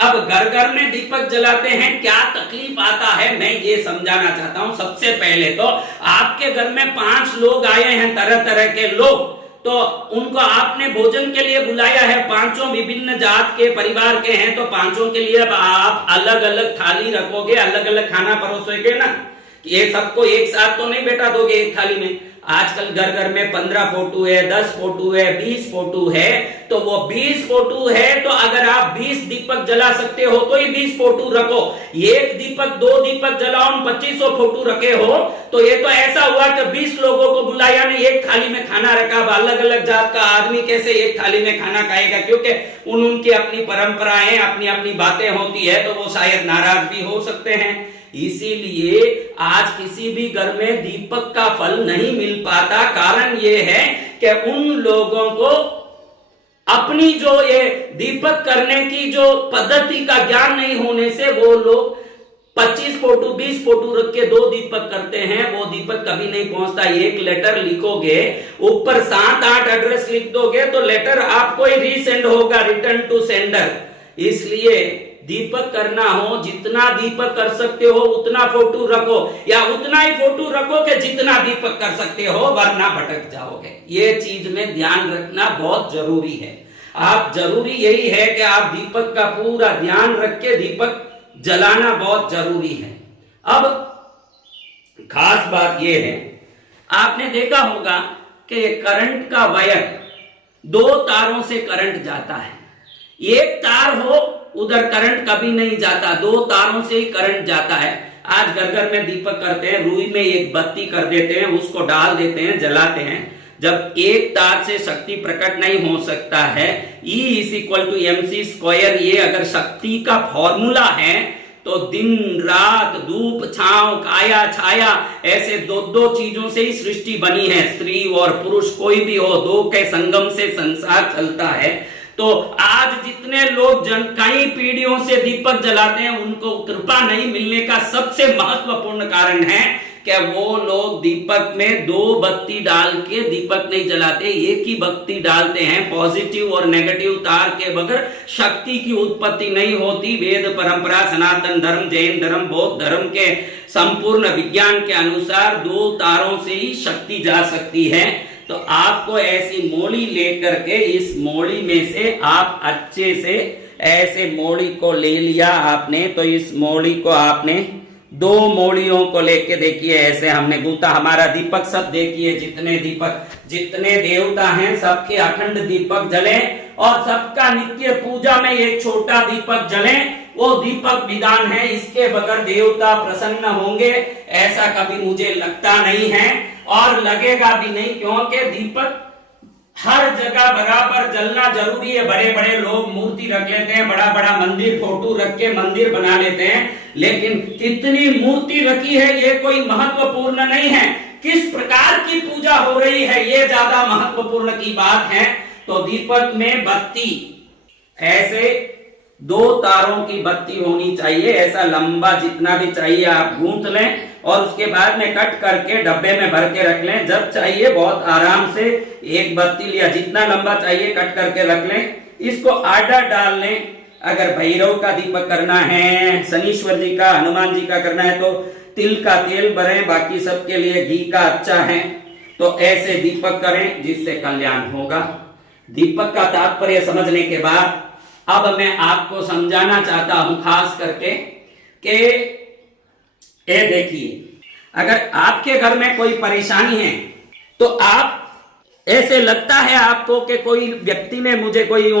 अब घर घर में दीपक जलाते हैं, क्या तकलीफ आता है, मैं ये समझाना चाहता हूं। सबसे पहले तो आपके घर में 5 लोग आए हैं, तरह तरह के लोग, तो उनको आपने भोजन के लिए बुलाया है, पांचों विभिन्न जात के परिवार के हैं, तो पांचों के लिए आप अलग अलग थाली रखोगे, अलग अलग खाना परोसोगे ना। ये सबको एक साथ तो नहीं बैठा दोगे एक थाली में। आजकल घर घर में 15 फोटो है, 10 फोटो है, 20 फोटो है, तो वो 20 फोटो है तो अगर आप 20 दीपक जला सकते हो तो ही 20 फोटो रखो। एक दीपक 2 दीपक जलाओ, 2500 फोटो रखे हो, तो ये तो ऐसा हुआ कि 20 लोगों को बुलाया नहीं, एक थाली में खाना रखा। अलग अलग जात का आदमी कैसे एक थाली में खाना खाएगा, क्योंकि उनकी अपनी परंपराएं, अपनी अपनी बातें होती है, तो वो शायद नाराज भी हो सकते हैं। इसीलिए आज किसी भी घर में दीपक का फल नहीं मिल पाता। कारण ये है कि उन लोगों को अपनी जो ये दीपक करने की जो पद्धति का ज्ञान नहीं होने से वो लोग 25 फोटो 20 फोटो रख के 2 दीपक करते हैं, वो दीपक कभी नहीं पहुंचता। एक लेटर लिखोगे, ऊपर 7-8 एड्रेस लिख दोगे तो लेटर आपको ही रीसेंड होगा, रिटर्न टू सेंडर। इसलिए दीपक करना हो, जितना दीपक कर सकते हो उतना फोटो रखो, या उतना ही फोटो रखो कि जितना दीपक कर सकते हो, वरना भटक जाओगे। ये चीज में ध्यान रखना बहुत जरूरी है। आप जरूरी यही है कि आप दीपक का पूरा ध्यान रख के दीपक जलाना बहुत जरूरी है। अब खास बात यह है, आपने देखा होगा कि करंट का वायर 2 तारों से करंट जाता है। एक तार हो उधर करंट कभी नहीं जाता, 2 तारों से ही करंट जाता है। आज घर घर में दीपक करते हैं, रुई में एक बत्ती कर देते हैं, उसको डाल देते हैं, जलाते हैं। जब एक तार से शक्ति प्रकट नहीं हो सकता है, E=mc², ये अगर शक्ति का फॉर्मूला है, तो दिन रात, धूप छांव, काया छाया, ऐसे 2 चीजों से ही सृष्टि बनी है। स्त्री और पुरुष कोई भी हो, 2 के संगम से संसार चलता है। तो आज जितने लोग कई पीढ़ियों से दीपक जलाते हैं, उनको कृपा नहीं मिलने का सबसे महत्वपूर्ण कारण है कि वो लोग दीपक में 2 बत्ती डाल के दीपक नहीं जलाते, एक ही बत्ती डालते हैं। पॉजिटिव और नेगेटिव तार के बगैर शक्ति की उत्पत्ति नहीं होती। वेद परंपरा, सनातन धर्म, जैन धर्म, बौद्ध धर्म के संपूर्ण विज्ञान के अनुसार 2 तारों से ही शक्ति जा सकती है। तो आपको ऐसी मोड़ी लेकर के, इस मोड़ी में से आप अच्छे से ऐसे मोड़ी को ले लिया आपने, तो इस मोड़ी को आपने 2 मोड़ियों को लेके देखिए, ऐसे हमने गूंथा। हमारा दीपक सब देखिए, जितने दीपक, जितने देवता हैं, सबके अखंड दीपक जले और सबका नित्य पूजा में एक छोटा दीपक जले। वो दीपक विधान है, इसके बगैर देवता प्रसन्न होंगे ऐसा कभी मुझे लगता नहीं है और लगेगा भी नहीं, क्योंकि दीपक हर जगह बराबर जलना जरूरी है। बड़े बड़े लोग मूर्ति रख लेते हैं, बड़ा बड़ा मंदिर, फोटो रख के मंदिर बना लेते हैं, लेकिन कितनी मूर्ति रखी है ये कोई महत्वपूर्ण नहीं है, किस प्रकार की पूजा हो रही है ये ज्यादा महत्वपूर्ण की बात है। तो दीपक में बत्ती ऐसे 2 तारों की बत्ती होनी चाहिए, ऐसा लंबा जितना भी चाहिए आप गूंथ लें और उसके बाद में कट करके डब्बे में भर के रख लें। जब चाहिए बहुत आराम से एक बत्ती लिया, जितना लंबा चाहिए कट करके रख लें, इसको आडा डाल लें। अगर भैरव का दीपक करना है, शनीश्वर जी का, हनुमान जी का करना है तो तिल का तेल भरें, बाकी सबके लिए घी का अच्छा है। तो ऐसे दीपक करें जिससे कल्याण होगा। दीपक का तात्पर्य समझने के बाद अब मैं आपको समझाना चाहता हूं खास करके कि ये देखिए, अगर आपके घर में कोई परेशानी है तो आप, ऐसे लगता है आपको कि कोई व्यक्ति ने मुझे कोई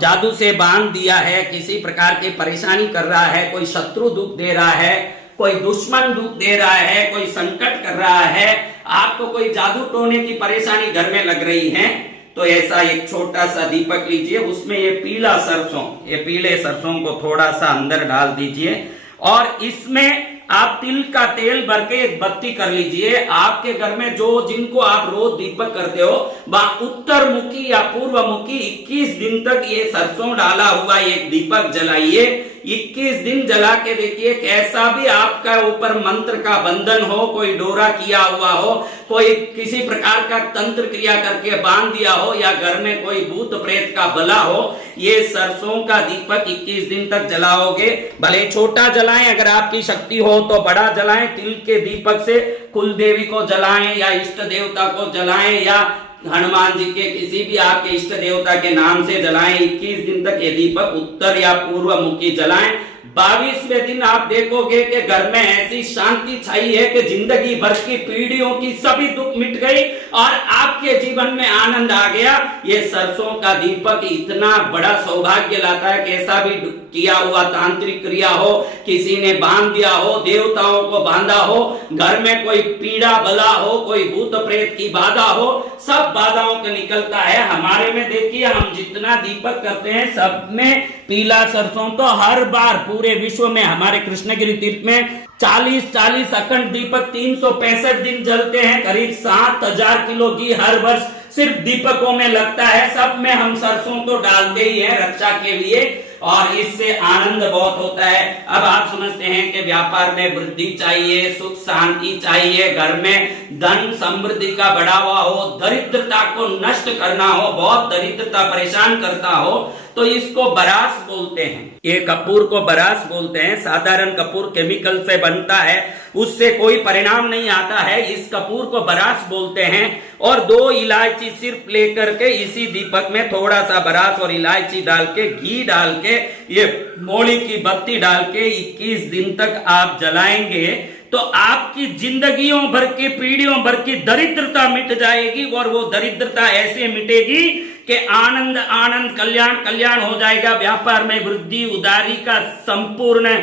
जादू से बांध दिया है, किसी प्रकार की परेशानी कर रहा है, कोई शत्रु दुख दे रहा है, कोई दुश्मन दुख दे रहा है, कोई संकट कर रहा है, आपको कोई जादू टोने की परेशानी घर में लग रही है, तो ऐसा एक छोटा सा दीपक लीजिए, उसमें ये पीला सरसों, ये पीले सरसों को थोड़ा सा अंदर डाल दीजिए और इसमें आप तिल का तेल भर के एक बत्ती कर लीजिए। आपके घर में जो जिनको आप रोज दीपक करते हो, वह उत्तर मुखी या पूर्व मुखी 21 दिन तक ये सरसों डाला हुआ एक दीपक जलाइए। 21 दिन जला के देखिए, कैसा भी आपका ऊपर मंत्र का बंधन हो, कोई डोरा किया हुआ हो, कोई किसी प्रकार का तंत्र क्रिया करके बांध दिया हो, या घर में कोई भूत प्रेत का बला हो, ये सरसों का दीपक 21 दिन तक जलाओगे। भले छोटा जलाएं, अगर आपकी शक्ति हो तो बड़ा जलाएं। तिल के दीपक से कुल देवी को जलाएं, या इष्ट देवता को जलाएं, या हनुमान जी के किसी भी आपके इष्ट देवता के नाम से जलाएं। 21 दिन तक ये दीपक उत्तर या पूर्व मुखी जलाएं। 22वें दिन आप देखोगे कि घर में ऐसी शांति छाई है कि जिंदगी भर की पीढ़ियों की सभी दुख मिट गई और आपके जीवन में आनंद आ गया। ये सरसों का दीपक इतना बड़ा सौभाग्य लाता है। कैसा भी किया हुआ तांत्रिक क्रिया हो, किसी ने बांध दिया हो, देवताओं को बांधा हो, घर में कोई पीड़ा बला हो, कोई भूत प्रेत की बाधा हो, सब बाधाओं को निकलता है। हमारे में देखिए, हम जितना दीपक करते हैं सब में पीला सरसों तो हर बार पूरे विश्व में हमारे कृष्णगिरी तीर्थ में 40 अखंड दीपक 365 दिन जलते हैं। करीब 7000 किलो घी हर वर्ष सिर्फ दीपकों में लगता है। सब में हम सरसों तो डालते ही हैं रक्षा के लिए, और इससे आनंद बहुत होता है। अब आप समझते हैं कि व्यापार में वृद्धि चाहिए, सुख शांति चाहिए, घर में धन समृद्धि का बढ़ावा हो, दरिद्रता को नष्ट करना हो, बहुत दरिद्रता परेशान करता हो, तो इसको बरास बोलते हैं। ये कपूर को बरास बोलते हैं। साधारण कपूर केमिकल से बनता है, उससे कोई परिणाम नहीं आता है। इस कपूर को बरास बोलते हैं। और 2 इलायची सिर्फ लेकर के इसी दीपक में थोड़ा सा बरास और इलायची डाल के, घी डाल के, ये मोड़ी की बत्ती डाल के 21 दिन तक आप जलाएंगे तो आपकी जिंदगियों भर की पीढ़ियों भर की दरिद्रता मिट जाएगी। और वो दरिद्रता ऐसे मिटेगी कि आनंद आनंद, कल्याण कल्याण हो जाएगा। व्यापार में वृद्धि, उदारी का संपूर्ण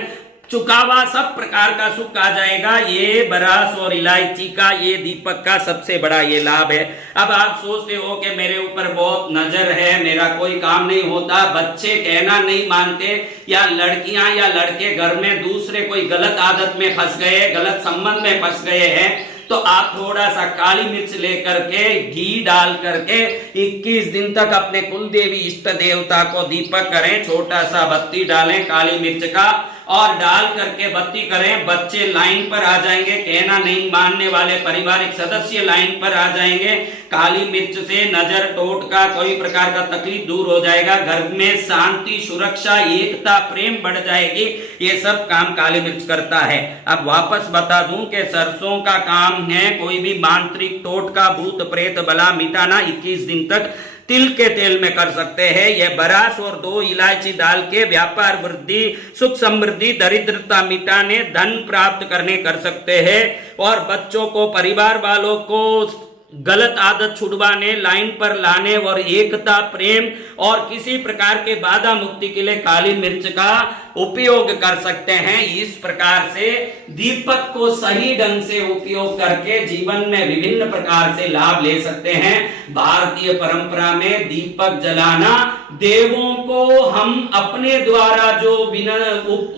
चुकावा, सब प्रकार का सुख आ जाएगा। ये बरास और इलायची का, ये दीपक का सबसे बड़ा ये लाभ है। अब आप सोचते हो कि मेरे ऊपर बहुत नजर है, मेरा कोई काम नहीं होता, बच्चे कहना नहीं मानते, या लड़कियां या लड़के घर में दूसरे कोई गलत आदत में फंस गए, गलत संबंध में फंस गए हैं, तो आप थोड़ा सा काली मिर्च लेकर के, घी डाल करके 21 दिन तक अपने कुल देवी इष्ट देवता को दीपक करें। छोटा सा बत्ती डालें काली मिर्च का, और डाल करके बत्ती करें। बच्चे लाइन पर आ जाएंगे, कहना नहीं मानने वाले पारिवारिक सदस्य लाइन पर आ जाएंगे। काली मिर्च से नजर, टोट का कोई प्रकार का तकलीफ दूर हो जाएगा। घर में शांति, सुरक्षा, एकता, प्रेम बढ़ जाएगी। ये सब काम काली मिर्च करता है। अब वापस बता दूं कि सरसों का काम है कोई भी मांत्रिक, टोट का, भूत प्रेत बला मिटाना। 21 दिन तक तिल के तेल में कर सकते हैं। यह बरास और 2 इलायची डाल के व्यापार वृद्धि, सुख समृद्धि, दरिद्रता मिटाने, धन प्राप्त करने कर सकते हैं। और बच्चों को, परिवार वालों को गलत आदत छुड़वाने, लाइन पर लाने और एकता, प्रेम और किसी प्रकार के बाधा मुक्ति के लिए काली मिर्च का उपयोग कर सकते हैं। इस प्रकार से दीपक को सही ढंग से उपयोग करके जीवन में विभिन्न प्रकार से लाभ ले सकते हैं। भारतीय परंपरा में दीपक जलाना, देवों को हम अपने द्वारा जो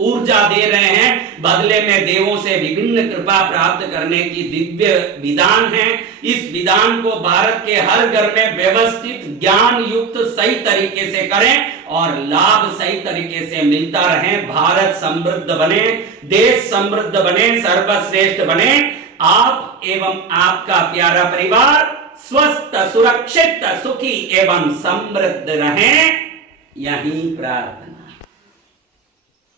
ऊर्जा दे रहे हैं, बदले में देवों से विभिन्न कृपा प्राप्त करने की दिव्य विधान है। इस विधान को भारत के हर घर में व्यवस्थित, ज्ञान युक्त, सही तरीके से करें और लाभ सही तरीके से मिलता रहे। भारत समृद्ध बने, देश समृद्ध बने, सर्वश्रेष्ठ बने। आप एवं आपका प्यारा परिवार स्वस्थ, सुरक्षित, सुखी एवं समृद्ध रहें, यही प्रार्थना।